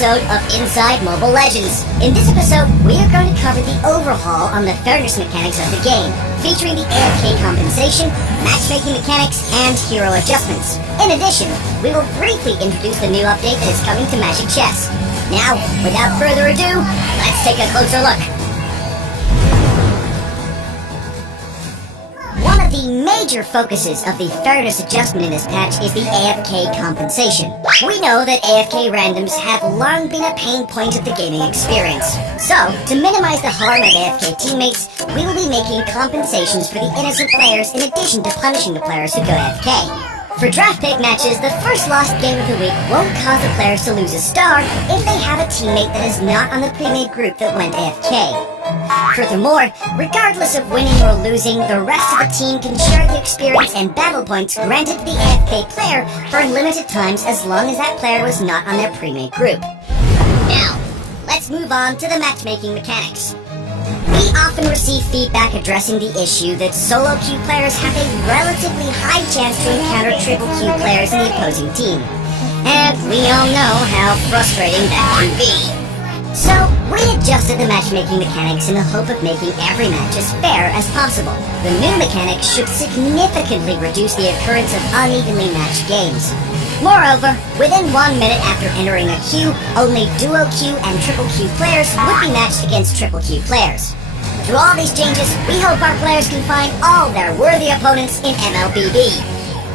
episode of Inside Mobile Legends. In this episode, we are going to cover the overhaul on the fairness mechanics of the game, featuring the AFK compensation, matchmaking mechanics, and hero adjustments. In addition, we will briefly introduce the new update that is coming to Magic Chess. Now, without further ado, let's take a closer look. One of the major focuses of the fairness adjustment in this patch is the AFK compensation. We know that AFK randoms have long been a pain point of the gaming experience. So, to minimize the harm of AFK teammates, we will be making compensations for the innocent players in addition to punishing the players who go AFK. For draft pick matches, the first lost game of the week won't cause the players to lose a star if they have a teammate that is not on the pre-made group that went AFK. Furthermore, regardless of winning or losing, the rest of the team can share the experience and battle points granted to the AFK player for limited times as long as that player was not on their pre-made group. Now, let's move on to the matchmaking mechanics. We often receive feedback addressing the issue that solo queue players have a relatively high chance to encounter triple queue players in the opposing team. And we all know how frustrating that can be. So, we adjusted the matchmaking mechanics in the hope of making every match as fair as possible. The new mechanics should significantly reduce the occurrence of unevenly matched games. Moreover, within 1 minute after entering a queue, only duo queue and triple queue players would be matched against triple queue players. Through all these changes, we hope our players can find all their worthy opponents in MLBB.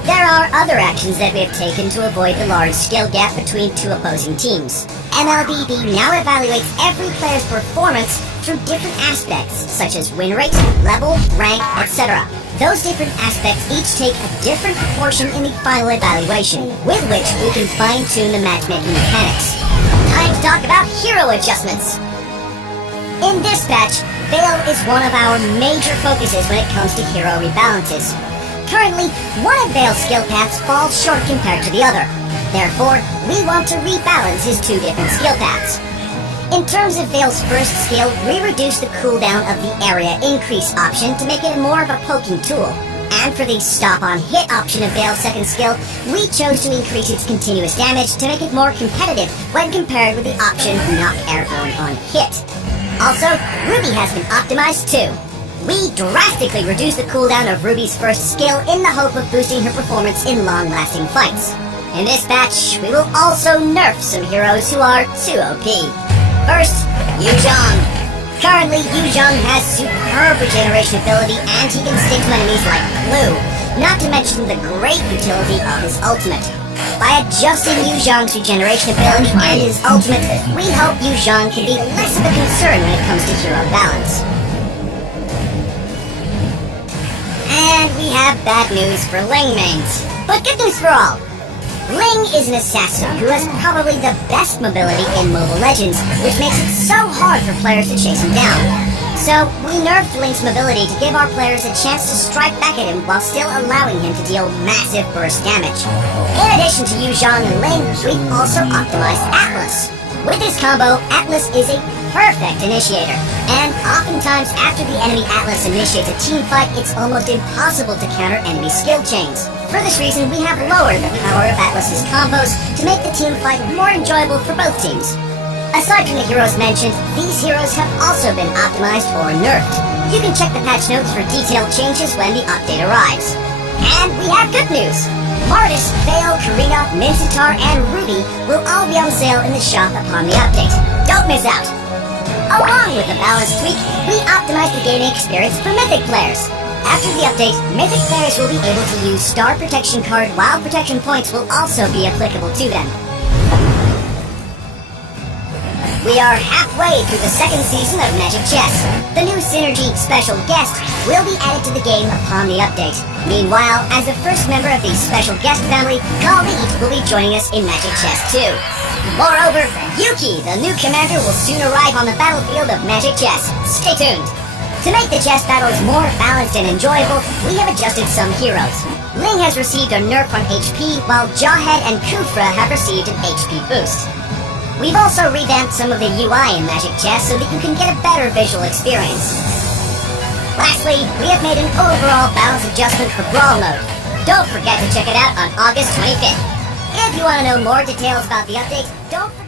There are other actions that we have taken to avoid the large skill gap between two opposing teams. MLBB now evaluates every player's performance through different aspects, such as win rate, level, rank, etc. Those different aspects each take a different proportion in the final evaluation, with which we can fine-tune the matchmaking mechanics. Time to talk about hero adjustments. In this patch, Veil is one of our major focuses when it comes to hero rebalances. Currently, one of Veil's skill paths falls short compared to the other. Therefore, we want to rebalance his two different skill paths. In terms of Veil's first skill, we reduced the cooldown of the area increase option to make it more of a poking tool. And for the stop on hit option of Veil's second skill, we chose to increase its continuous damage to make it more competitive when compared with the option knock airborne on hit. Also, Ruby has been optimized too. We drastically reduced the cooldown of Ruby's first skill in the hope of boosting her performance in long-lasting fights. In this patch, we will also nerf some heroes who are too OP. First, Yuzhong. Currently, Yuzhong has superb regeneration ability and he can stick to enemies like glue, not to mention the great utility of his ultimate. By adjusting Yuzhong's regeneration ability and his ultimate, we hope Yuzhong can be less of a concern when it comes to hero balance. And we have bad news for Ling mains, but good news for all. Ling is an assassin who has probably the best mobility in Mobile Legends, which makes it so hard for players to chase him down. So, we nerfed Ling's mobility to give our players a chance to strike back at him while still allowing him to deal massive burst damage. In addition to Yuzhong and Ling, we've also optimized Atlas. With this combo, Atlas is a perfect initiator, and oftentimes after the enemy Atlas initiates a team fight, it's almost impossible to counter enemy skill chains. For this reason, we have lowered the power of Atlas's combos to make the team fight more enjoyable for both teams. Aside from the heroes mentioned, these heroes have also been optimized or nerfed. You can check the patch notes for detailed changes when the update arrives. And we have good news! Mortis, Veil, Karina, Mincetar, and Ruby will all be on sale in the shop upon the update. Don't miss out! Along with the balance tweak, we optimized the gaming experience for Mythic players. After the update, Mythic players will be able to use Star Protection card while protection points will also be applicable to them. We are halfway through the second season of Magic Chess. The new Synergy special guest will be added to the game upon the update. Meanwhile, as the first member of the special guest family, Khalid will be joining us in Magic Chess 2. Moreover, Yuki, the new commander, will soon arrive on the battlefield of Magic Chess. Stay tuned! To make the chess battles more balanced and enjoyable, we have adjusted some heroes. Ling has received a nerf on HP, while Jawhead and Kufra have received an HP boost. We've also revamped some of the UI in Magic Chess so that you can get a better visual experience. Lastly, we have made an overall balance adjustment for Brawl mode. Don't forget to check it out on August 25th. If you want to know more details about the update, don't forget